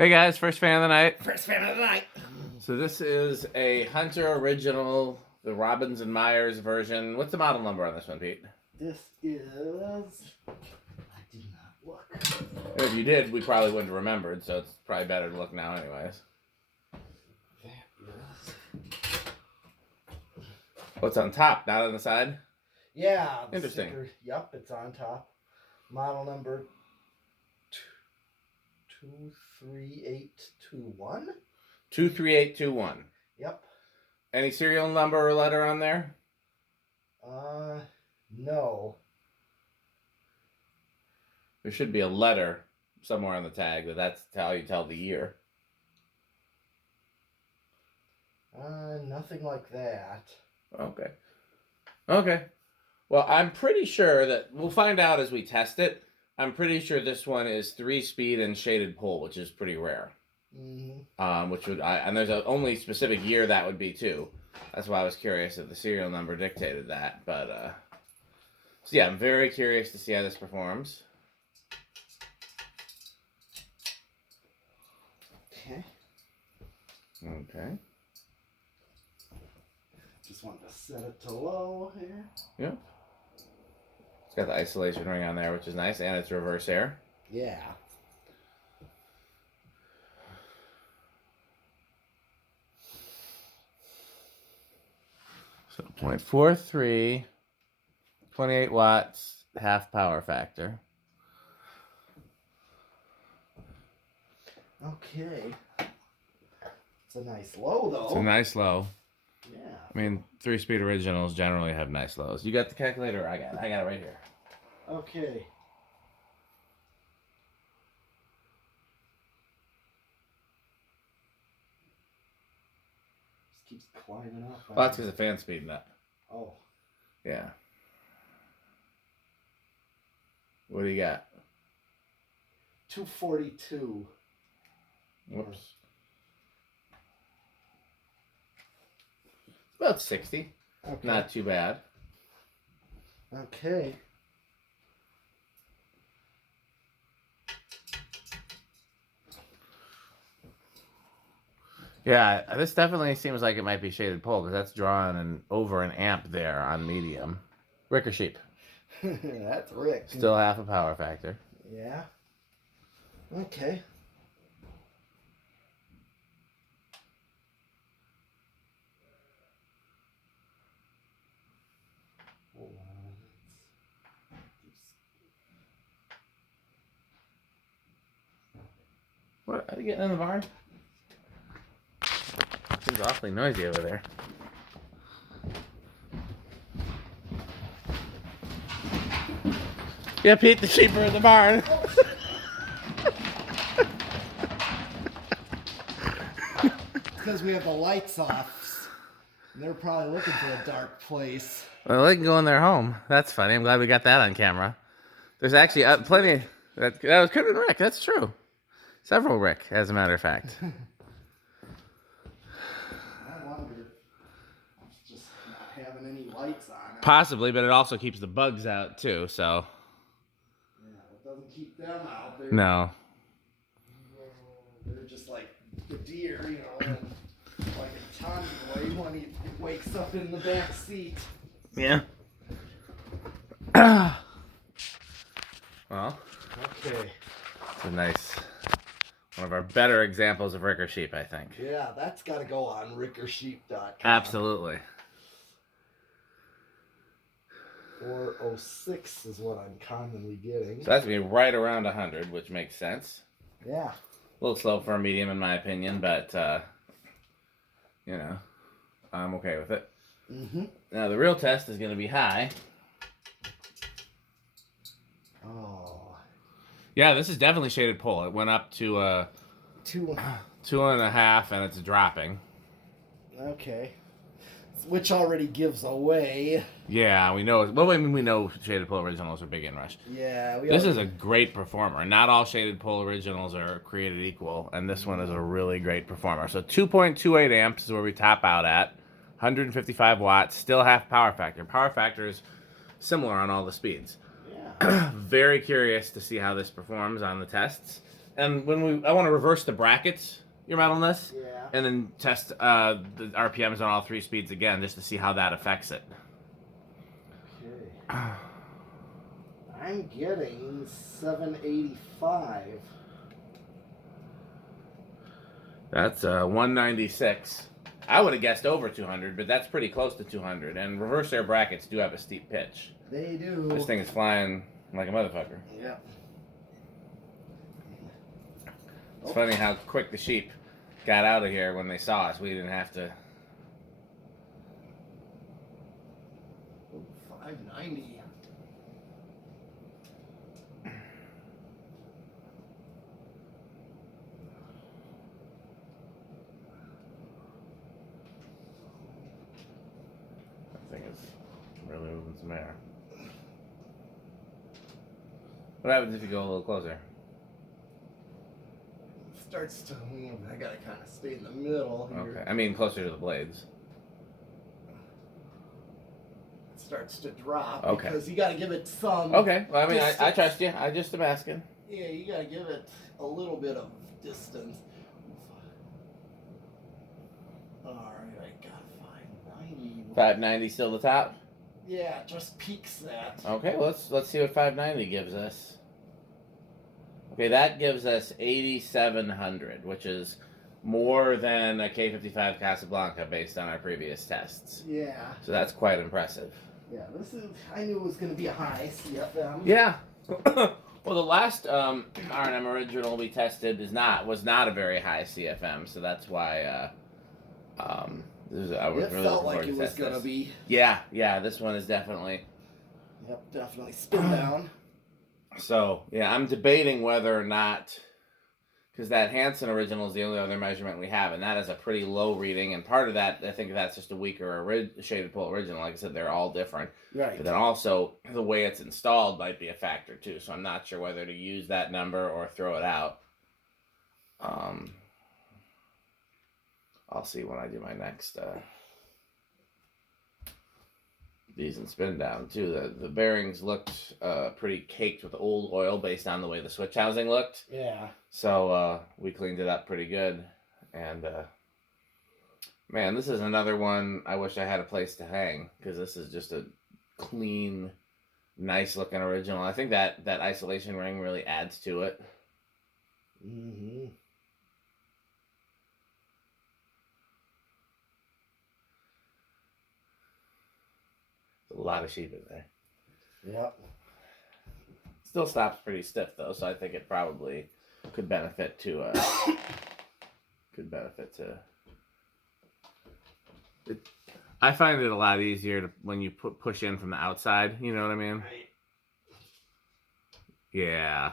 Hey guys, first fan of the night. First fan of the night. So this is a Hunter original, the Robbins and Myers version. What's the model number on this one, Pete? This is... I did not look. If you did, we probably wouldn't have remembered, so it's probably better to look now anyways. That is... What's on top, not on the side? Yeah. Interesting. Sticker, yep, it's on top. Model number 23821. 23821. Yep. Any serial number or letter on there? No. There should be a letter somewhere on the tag, but that's how you tell the year. Nothing like that. Okay. Okay. Well, I'm pretty sure that we'll find out as we test it. I'm pretty sure this one is 3-speed and shaded pull, which is pretty rare. Mm-hmm. Which would and there's a only specific year that would be too. That's why I was curious if the serial number dictated that. But so yeah, I'm very curious to see how this performs. Okay. Okay. Just wanted to set it to low here. Yeah. It's got the isolation ring on there, which is nice, and it's Reversair. Yeah. So 0.43, 28 watts, half power factor. Okay. It's a nice low, though. It's a nice low. Yeah. I mean, 3-speed originals generally have nice lows. You got the calculator? I got it right here. Okay. Just keeps climbing up. Well, that's because the fan's speeding up. Oh. Yeah. What do you got? 242. Whoops. About 60. Okay. Not too bad. Okay. Yeah, this definitely seems like it might be shaded pull because that's drawing over an amp there on medium. Rick or sheep? That's Rick. Still half a power factor. Yeah. Okay. What? Are you getting in the barn? Seems awfully noisy over there. Yeah, Pete, the sheep are in the barn. Because we have the lights off. They're probably looking for a dark place. Well, they can go in their home. That's funny. I'm glad we got that on camera. There's actually plenty. That could have been Rick. That's true. Several Rick, as a matter of fact. I wonder. Just not having any lights on it. Possibly, but it also keeps the bugs out too. So. Yeah, it doesn't keep them out. No. They're just like the deer, you know, and like a Tommy boy when he wakes up in the back seat. Yeah. Well. Okay. It's a nice, one of our better examples of Rick or sheep, I think. Yeah, that's got to go on rickersheep.com. Absolutely. 406 is what I'm commonly getting. So that's going to be right around 100, which makes sense. Yeah. A little slow for a medium, in my opinion, but, you know, I'm okay with it. Mm-hmm. Now, the real test is going to be high. Oh. Yeah, this is definitely shaded pull. It went up to 2.5, and it's dropping. Okay. Which already gives away. Yeah, we know. Well, I mean, we know shaded pull originals are big in rush. Yeah. This is a great performer. Not all shaded pull originals are created equal, and this one is a really great performer. So 2.28 amps is where we top out at. 155 watts, still half power factor. Power factor is similar on all the speeds. Yeah. Very curious to see how this performs on the tests. And I want to reverse the brackets, your metalness, Yeah. and then test the RPMs on all 3 speeds again, just to see how that affects it. Okay. I'm getting 785. That's 196. I would have guessed over 200, but that's pretty close to 200. And Reversair brackets do have a steep pitch. They do. This thing is flying like a motherfucker. Yeah. It's funny how quick the sheep got out of here when they saw us. We didn't have to. 590. That thing is really moving some air. What happens if you go a little closer? Starts to move. I gotta kind of stay in the middle here. Okay, I mean closer to the blades. It starts to drop. Okay. Because you gotta give it some. Okay, well, I mean, I distance. trust you. I just am asking. Yeah, you gotta give it a little bit of distance. Alright, I got 590. 590 still the top? Yeah, it just peaks that. Okay, let's see what 590 gives us. Okay, that gives us 8,700, which is more than a K55 Casablanca based on our previous tests. Yeah. So that's quite impressive. Yeah, this is. I knew it was gonna be a high CFM. Yeah. Well, the last R&M original we tested was not a very high CFM, so that's why I was It really felt looking like forward it to was test gonna this. be. Yeah, this one is definitely. Yep, definitely spin down. So, yeah, I'm debating whether or not, because that Hansen original is the only other measurement we have, and that is a pretty low reading, and part of that, I think that's just a weaker shaded pole original. Like I said, they're all different. Right. But then also, the way it's installed might be a factor, too, so I'm not sure whether to use that number or throw it out. I'll see when I do my next these and spin down too. The bearings looked pretty caked with old oil based on the way the switch housing looked. Yeah. So we cleaned it up pretty good, and man, this is another one I wish I had a place to hang, because this is just a clean, nice looking original. I think that isolation ring really adds to it. Mm-hmm. A lot of sheep in there. Yep. Still stops pretty stiff though, so I think it probably could benefit to I find it a lot easier to when you push in from the outside. You know what I mean? Right. Yeah.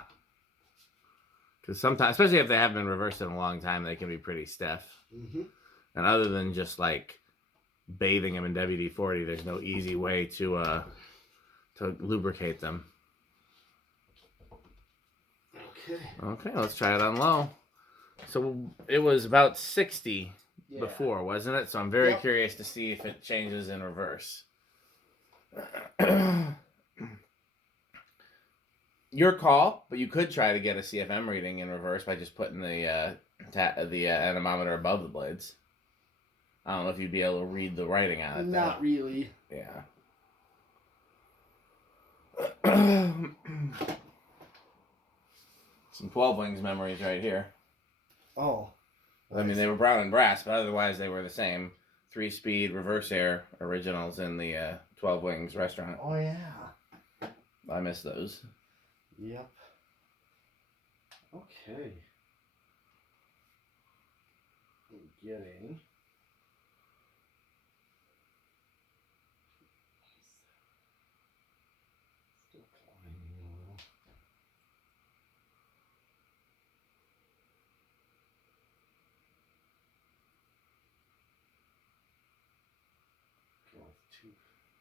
Because sometimes, especially if they haven't been reversed in a long time, they can be pretty stiff. Mm-hmm. And other than just like bathing them in WD-40, there's no easy way to lubricate them. Okay, let's try it on low. So it was about 60 before, wasn't it? So I'm very curious to see if it changes in reverse. Your call, but you could try to get a CFM reading in reverse by just putting the anemometer above the blades. I don't know if you'd be able to read the writing on it. Not really. Yeah. Some 12 wings memories right here. Oh. I mean, they were brown and brass, but otherwise they were the same. 3-speed Reversair originals in the 12 Wings restaurant. Oh, yeah. I miss those. Yep. Okay. I'm getting... Still climbing a little.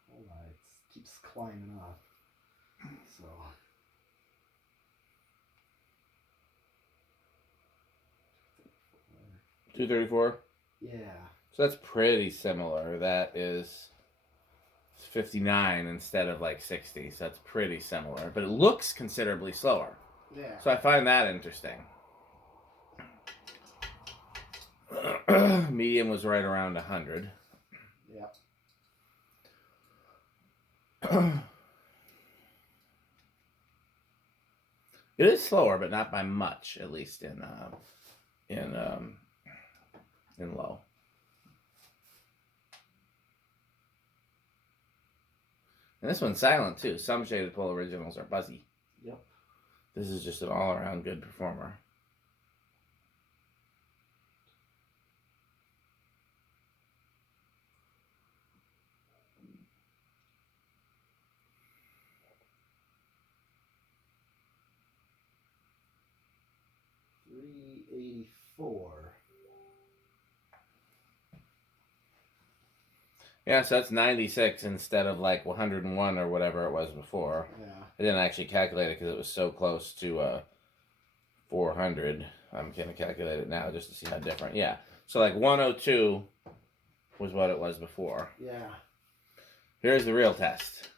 Hold on, it keeps climbing up. So 234? yeah. So that's pretty similar. That is 59 instead of like 60. So that's pretty similar. But it looks considerably slower. Yeah. So I find that interesting. Medium was right around 100. Yep. It is slower, but not by much, at least in low. And this one's silent too. Some shaded pole originals are buzzy. Yep. This is just an all-around good performer. $384. Yeah, so that's 96 instead of like 101 or whatever it was before. Yeah. I didn't actually calculate it because it was so close to 400. I'm going to calculate it now just to see how different. Yeah, so like 102 was what it was before. Yeah. Here's the real test.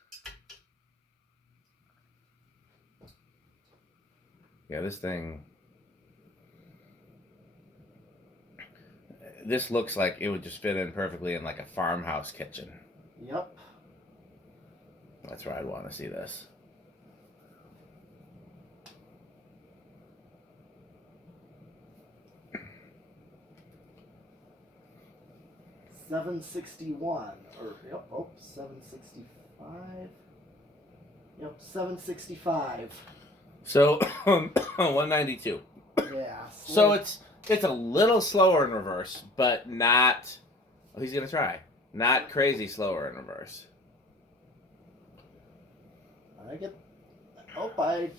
Yeah, this thing... This looks like it would just fit in perfectly in like a farmhouse kitchen. Yep. That's where I'd want to see this. $761 or yep, 765. Yep, 765. So 192. Yeah. So it's a little slower in reverse, but not. Oh, he's gonna try. Not crazy slower in reverse. I get. Oh, I.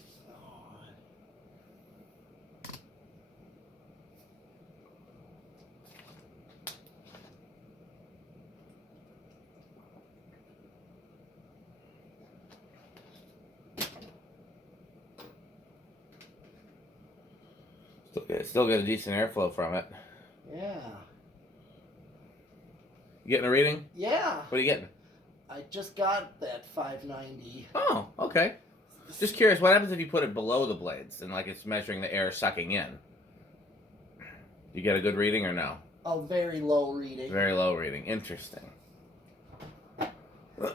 Still get a decent airflow from it. Yeah. You getting a reading? Yeah. What are you getting? I just got that 590. Oh, okay. Just curious, what happens if you put it below the blades and like it's measuring the air sucking in? You get a good reading or no? A very low reading. Very low reading. Interesting. We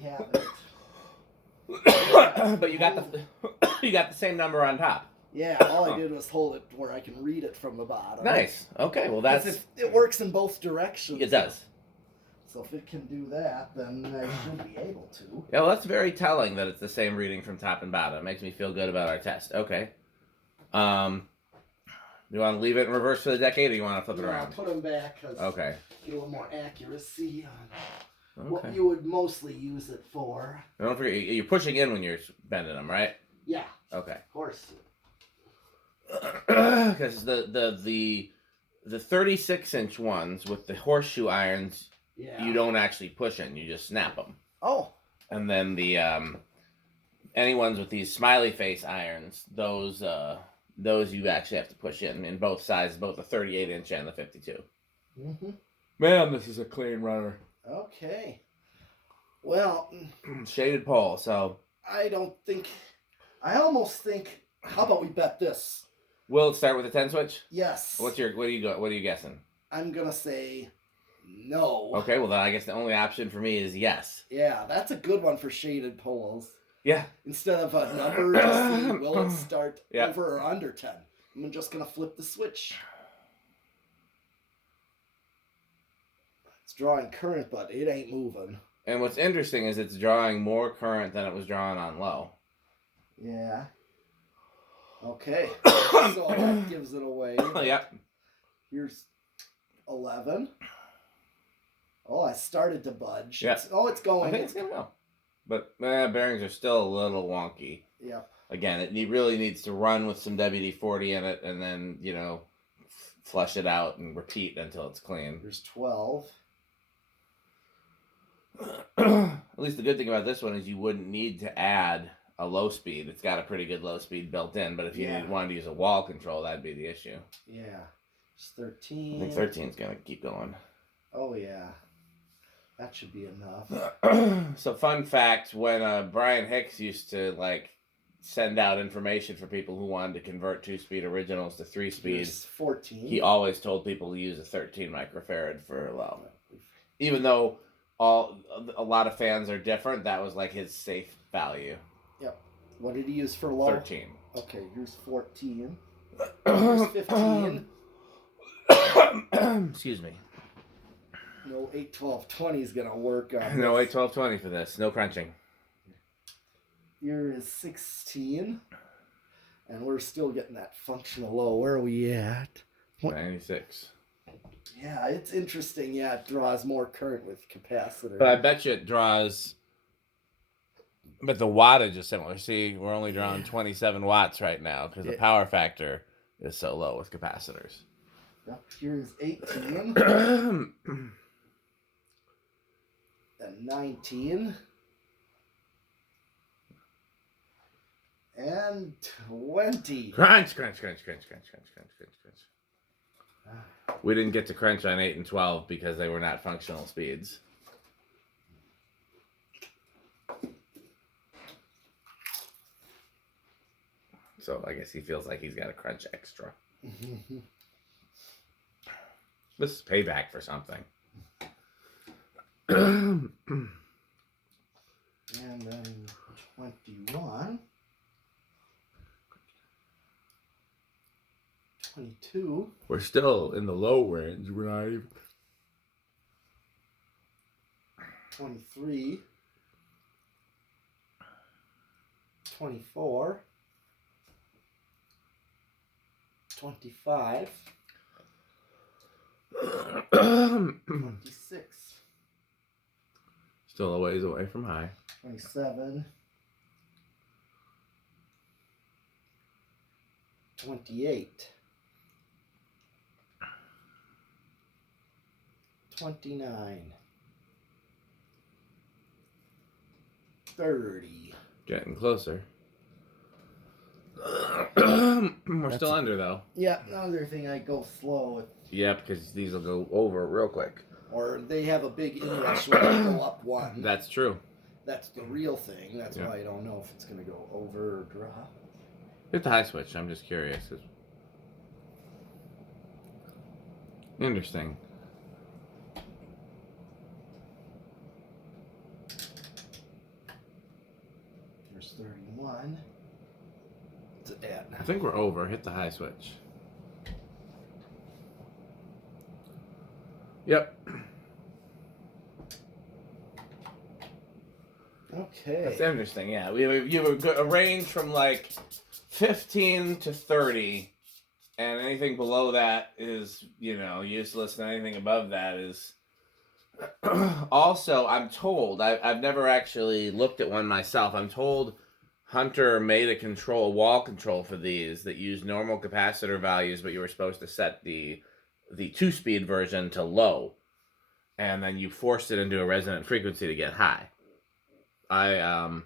have it. But you got the same number on top. Yeah, all I did was hold it where I can read it from the bottom. Nice. Okay, well that's... It works in both directions. It does. So if it can do that, then I should be able to. Yeah, well that's very telling that it's the same reading from top and bottom. It makes me feel good about our test. Okay. Do you want to leave it in reverse for the decade, or you want to flip it around? I'll put them back because Okay. get a little more accuracy on Okay. what you would mostly use it for. Don't forget, you're pushing in when you're bending them, right? Yeah. Okay. Of course. Because the 36-inch ones with the horseshoe irons, Yeah. you don't actually push in; you just snap them. Oh. And then the any ones with these smiley face irons, those you actually have to push in both sizes, both the 38-inch and the 52. Mm-hmm. Man, this is a clean runner. Okay. Well, Shaded pole, so I almost think. How about we bet this? will it start with a 10 switch? Yes. What are you guessing? I'm gonna say no. Okay, well then I guess the only option for me is yes. Yeah, that's a good one for shaded poles. Yeah. Instead of a number to see will it start Yeah. over or under 10. I'm just gonna flip the switch. It's drawing current, but it ain't moving. And what's interesting is it's drawing more current than it was drawing on low. Yeah. Okay. So that gives it away. Yep. Here's 11. Oh, I started to budge. Yeah. It's going. I think it's gonna go. But bearings are still a little wonky. Yep. Again, it really needs to run with some WD-40 in it, and then flush it out and repeat until it's clean. There's 12. At least the good thing about this one is you wouldn't need to add a low speed. It's got a pretty good low speed built in, but if you wanted to use a wall control, that'd be the issue. Yeah. It's 13. I think 13 is gonna keep going. Oh yeah. That should be enough. So fun fact, when Brian Hicks used to send out information for people who wanted to convert 2-speed originals to 3-speed. Here's 14. He always told people to use a 13 microfarad for low. Even though a lot of fans are different, that was like his safe value. Yep. What did he use for low? 13. Okay, here's 14. Here's 15. Excuse me. No 8, 12, 20 is going to work on No this. 8, 12, 20 for this. No crunching. Here is 16. And we're still getting that functional low. Where are we at? 96. Yeah, it's interesting. Yeah, it draws more current with capacitor. But I bet you it draws... But the wattage is similar. See, we're only drawing 27 watts right now because the power factor is so low with capacitors. Yep, here's 18. And 19. And 20. Crunch, crunch, crunch, crunch, crunch, crunch, crunch, crunch, crunch. We didn't get to crunch on 8 and 12 because they were not functional speeds. So I guess he feels like he's got to crunch extra. This is payback for something. And then 21. 22. We're still in the low range. We're not even... 23. 24. 25. 26. Still a ways away from high. 27. 28. 29. 30. Getting closer. We're still under though. Yeah, another thing I go slow with. Yeah, because these will go over real quick. Or they have a big inrush when they go up one. That's true. That's the real thing. That's why I don't know if it's going to go over or drop. Hit the high switch. I'm just curious. Interesting. There's 31. What's it at now? I think we're over. Hit the high switch. Yep. Okay. That's interesting, yeah. You have a range from like 15 to 30, and anything below that is, useless, and anything above that is... Also, I'm told, I've never actually looked at one myself, I'm told Hunter made a wall control for these that used normal capacitor values, but you were supposed to set the 2-speed version to low, and then you forced it into a resonant frequency to get high. I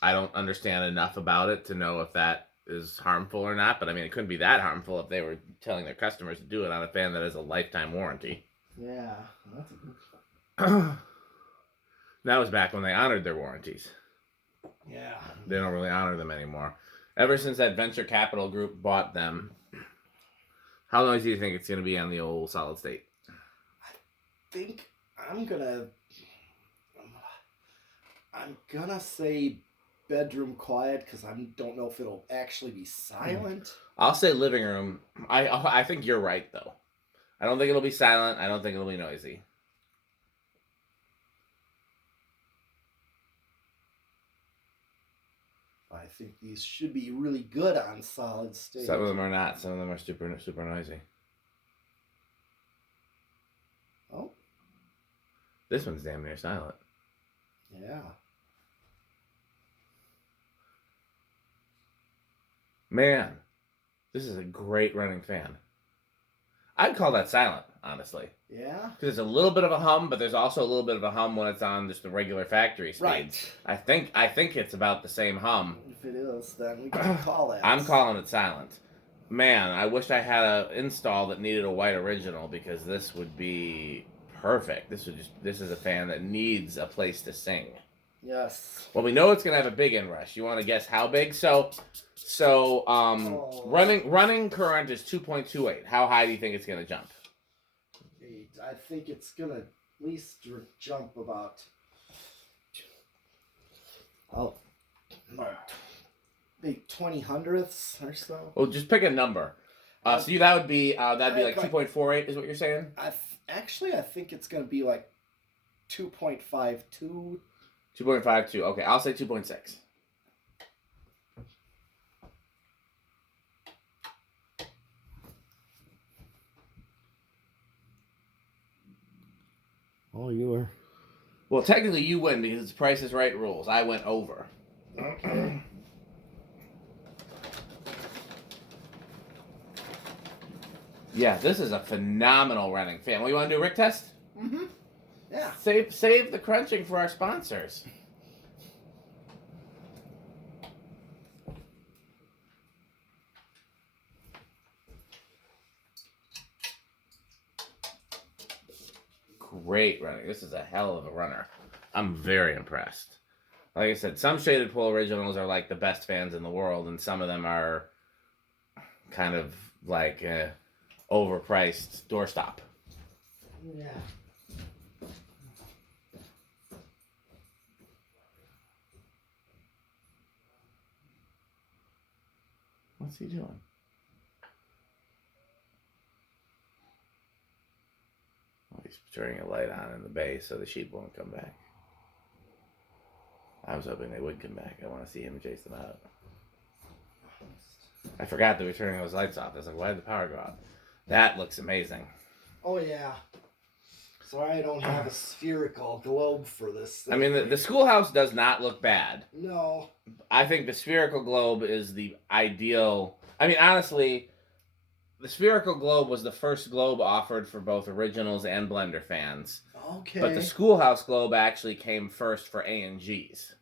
don't understand enough about it to know if that is harmful or not, but I mean, it couldn't be that harmful if they were telling their customers to do it on a fan that has a lifetime warranty. Yeah, that's a good... That was back when they honored their warranties. Yeah. They don't really honor them anymore. Ever since that venture capital group bought them, how long do you think it's going to be on the old solid state? I think I'm gonna say bedroom quiet because I don't know if it'll actually be silent. I'll say living room. I think you're right, though. I don't think it'll be silent. I don't think it'll be noisy. I think these should be really good on solid state. Some of them are not. Some of them are super, super noisy. Oh. This one's damn near silent. Yeah. Man, this is a great running fan. I'd call that silent, honestly. Yeah? Because there's a little bit of a hum, but there's also a little bit of a hum when it's on just the regular factory speeds. Right. I think it's about the same hum. If it is, then we can call it. I'm calling it silent. Man, I wish I had an install that needed a white original because this would be perfect. This is a fan that needs a place to sing. Yes. Well, we know it's gonna have a big inrush. You want to guess how big? So running current is 2.28. How high do you think it's gonna jump? I think it's gonna at least jump about maybe 20 hundredths or so. Well, just pick a number. So that would be that'd be like I- 2.48 is what you're saying? I think it's gonna be like 2.52. 2.52. Okay, I'll say 2.6. Oh, you were. Well, technically you win because it's Price is Right rules. I went over. Okay. Yeah, this is a phenomenal running fan. Well, you want to do a Rick test? Mm-hmm. Yeah. Save the crunching for our sponsors. Great running. This is a hell of a runner. I'm very impressed. Like I said, some shaded pull originals are like the best fans in the world, and some of them are kind of like overpriced doorstop. Yeah. What's he doing? Oh, he's turning a light on in the base so the sheep won't come back. I was hoping they would come back. I want to see him chase them out. I forgot that we were turning those lights off. I was like, why did the power go out? That looks amazing. Oh, yeah. Sorry I don't have a spherical globe for this thing. I mean, the schoolhouse does not look bad. No. I think the spherical globe is the ideal. I mean, honestly, the spherical globe was the first globe offered for both originals and blender fans. Okay. But the schoolhouse globe actually came first for A&Gs.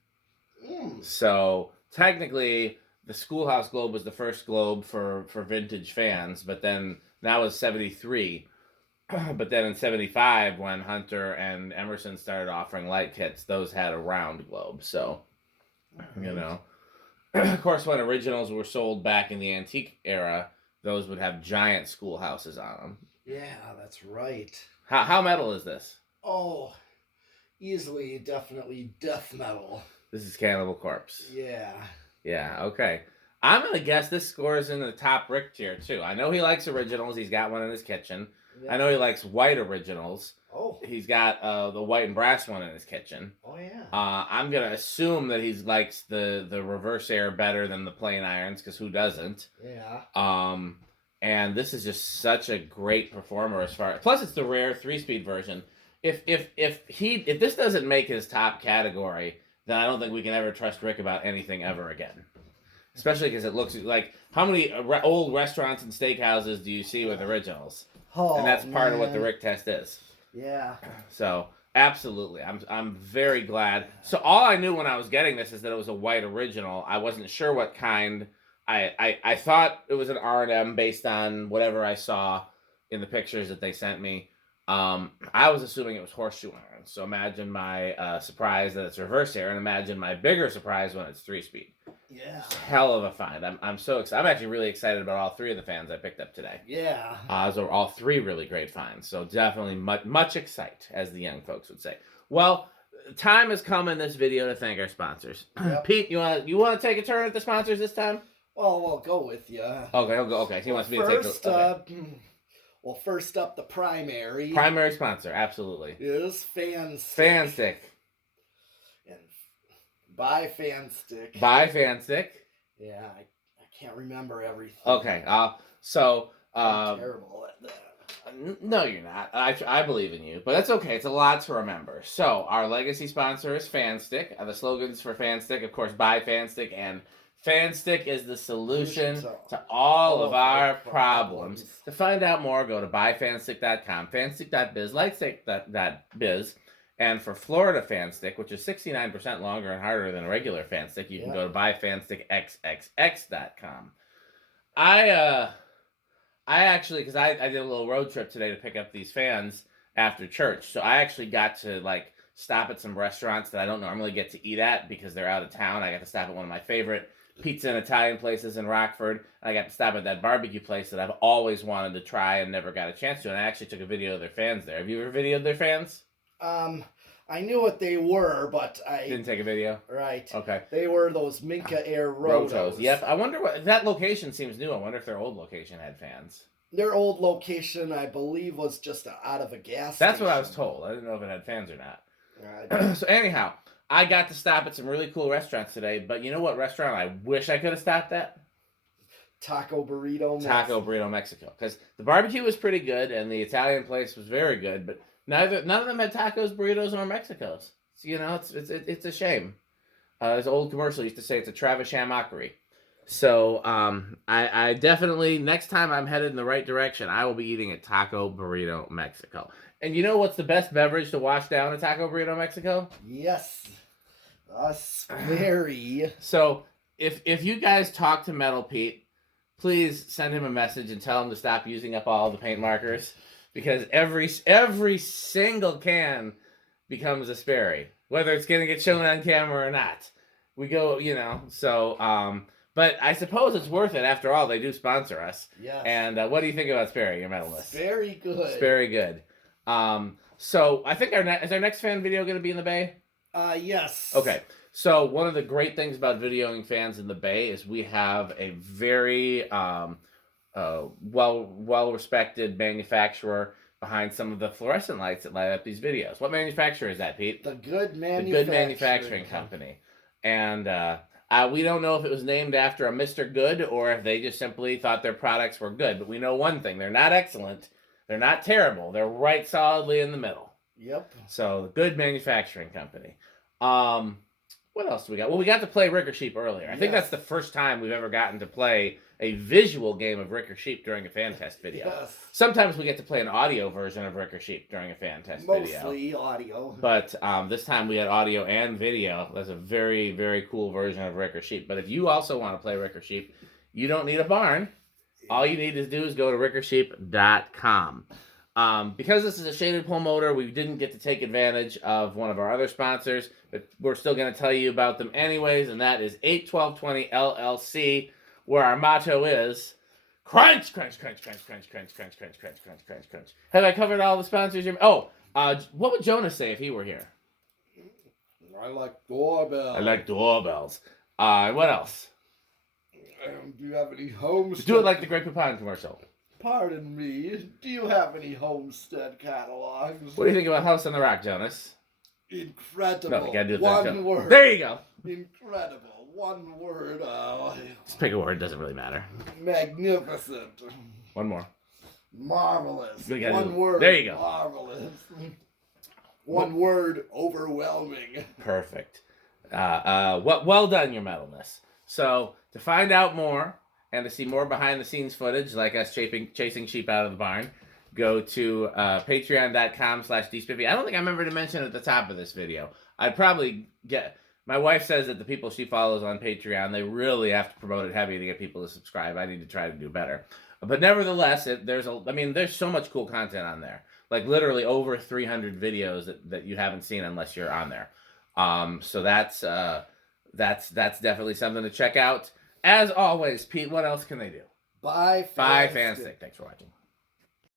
So technically, the schoolhouse globe was the first globe for vintage fans, but then that was 73. But then in 75, when Hunter and Emerson started offering light kits, those had a round globe. So, you know. Of course, when originals were sold back in the antique era, those would have giant schoolhouses on them. Yeah, that's right. How metal is this? Oh, easily, definitely death metal. This is Cannibal Corpse. Yeah. Yeah, okay. I'm going to guess this scores in the top Rick tier, too. I know he likes originals. He's got one in his kitchen. Yeah. I know he likes white originals. Oh. He's got the white and brass one in his kitchen. Oh, yeah. I'm going to assume that he likes the Reversair better than the plain irons, because who doesn't? Yeah. And this is just such a great performer as far... Plus, it's the rare 3-speed version. If this doesn't make his top category, then I don't think we can ever trust Rick about anything ever again. Especially because it looks like... How many old restaurants and steakhouses do you see with originals? Oh, and that's part of what the man. Rick test is. Yeah. So, absolutely. I'm very glad. So, all I knew when I was getting this is that it was a white original. I wasn't sure what kind. I thought it was an R&M based on whatever I saw in the pictures that they sent me. I was assuming it was horseshoe iron. So, imagine my surprise that it's Reversair, and imagine my bigger surprise when it's 3-speed. Yeah. Hell of a find. I'm so excited. I'm actually really excited about all three of the fans I picked up today. Yeah. Those are all three really great finds. So definitely much excite, as the young folks would say. Well, time has come in this video to thank our sponsors. Yep. Pete, you want to take a turn at the sponsors this time? Well, we'll go with you. Okay, he'll go. Okay, he wants me to take First, okay. First up, the primary. Primary sponsor, absolutely. Is Fanstick. Fanstick. And buy Fanstick. Buy Fanstick. Yeah, I can't remember everything. Okay, I'm terrible at that. No, you're not. I believe in you, but that's okay. It's a lot to remember. So, our legacy sponsor is Fanstick. The slogans for Fanstick, of course, buy Fanstick, and Fanstick is the solution to all of our problems. To find out more, go to buyfanstick.com, fanstick.biz, lightstick.biz, and for Florida Fanstick, which is 69% longer and harder than a regular Fanstick, you can go to buyfanstickxxx.com. I actually, because I did a little road trip today to pick up these fans after church, so I actually got to stop at some restaurants that I don't normally get to eat at because they're out of town. I got to stop at one of my favorite pizza and Italian places in Rockford. I got to stop at that barbecue place that I've always wanted to try and never got a chance to. And I actually took a video of their fans there. Have you ever videoed their fans? I knew what they were, but I didn't take a video. Right. Okay. They were those Minka Air Rotos. Yep. I wonder what that location seems new. I wonder if their old location had fans. Their old location, I believe, was just out of a gas That's station. what I was told. I didn't know if it had fans or not. Right. So anyhow, I got to stop at some really cool restaurants today, but you know what restaurant I wish I could have stopped at? Taco Burrito Mexico. Because the barbecue was pretty good and the Italian place was very good, but none of them had tacos, burritos, or Mexicos. So, you know, it's a shame. There's an old commercial used to say it's a Travis mockery. So I definitely, next time I'm headed in the right direction, I will be eating at Taco Burrito Mexico. And you know what's the best beverage to wash down at Taco Burrito Mexico? Yes. A Sperry. So if you guys talk to Metal Pete, please send him a message and tell him to stop using up all the paint markers. Because every single can becomes a Sperry. Whether it's going to get shown on camera or not. We go, you know, so... But I suppose it's worth it. After all, they do sponsor us. Yes. And what do you think about Sperry, your medalist? Very good. It's very good. So I think is our next fan video going to be in the Bay? Yes. Okay. So one of the great things about videoing fans in the Bay is we have a very well-respected manufacturer behind some of the fluorescent lights that light up these videos. What manufacturer is that, Pete? The Good Manufacturing Company. And we don't know if it was named after a Mr. Good or if they just simply thought their products were good. But we know one thing. They're not excellent. They're not terrible. They're right solidly in the middle. Yep. So, the Good Manufacturing Company. What else do we got? Well, we got to play Rick or Sheep earlier. I think that's the first time we've ever gotten to play a visual game of Rick or Sheep during a fan test video. Yes. Sometimes we get to play an audio version of Rick or Sheep during a fan test video. Mostly audio. But this time we had audio and video. That's a very, very cool version of Rick or Sheep. But if you also want to play Rick or Sheep, you don't need a barn. All you need to do is go to rickorsheep.com. Because this is a shaded pole motor, we didn't get to take advantage of one of our other sponsors, but we're still going to tell you about them anyways, and that is 81220 LLC, where our motto is crunch, crunch, crunch, crunch, crunch, crunch, crunch, crunch, crunch, crunch, crunch, crunch. Have I covered all the sponsors? What would Jonas say if he were here? I like doorbells. What else? Do you have any homestead? Do it like the Great Poupon commercial. Pardon me. Do you have any homestead catalogs? What do you think about House on the Rock, Jonas? Incredible. No, you gotta do it One word. There you go. Incredible. One word. Just pick a word. Doesn't really matter. Magnificent. One more. Marvelous. One word. There you go. Marvelous. One word. Overwhelming. Perfect. Well done, your metalness. So to find out more and to see more behind the scenes footage, like us chasing sheep out of the barn, go to patreon.com/dspiffy. I don't think I remember to mention at the top of this video. I'd probably my wife says that the people she follows on Patreon, they really have to promote it heavy to get people to subscribe. I need to try to do better. But nevertheless, there's so much cool content on there. Like literally over 300 videos that you haven't seen unless you're on there. So that's definitely something to check out. As always, Pete, what else can they do? Buy Fanstick. Thanks for watching.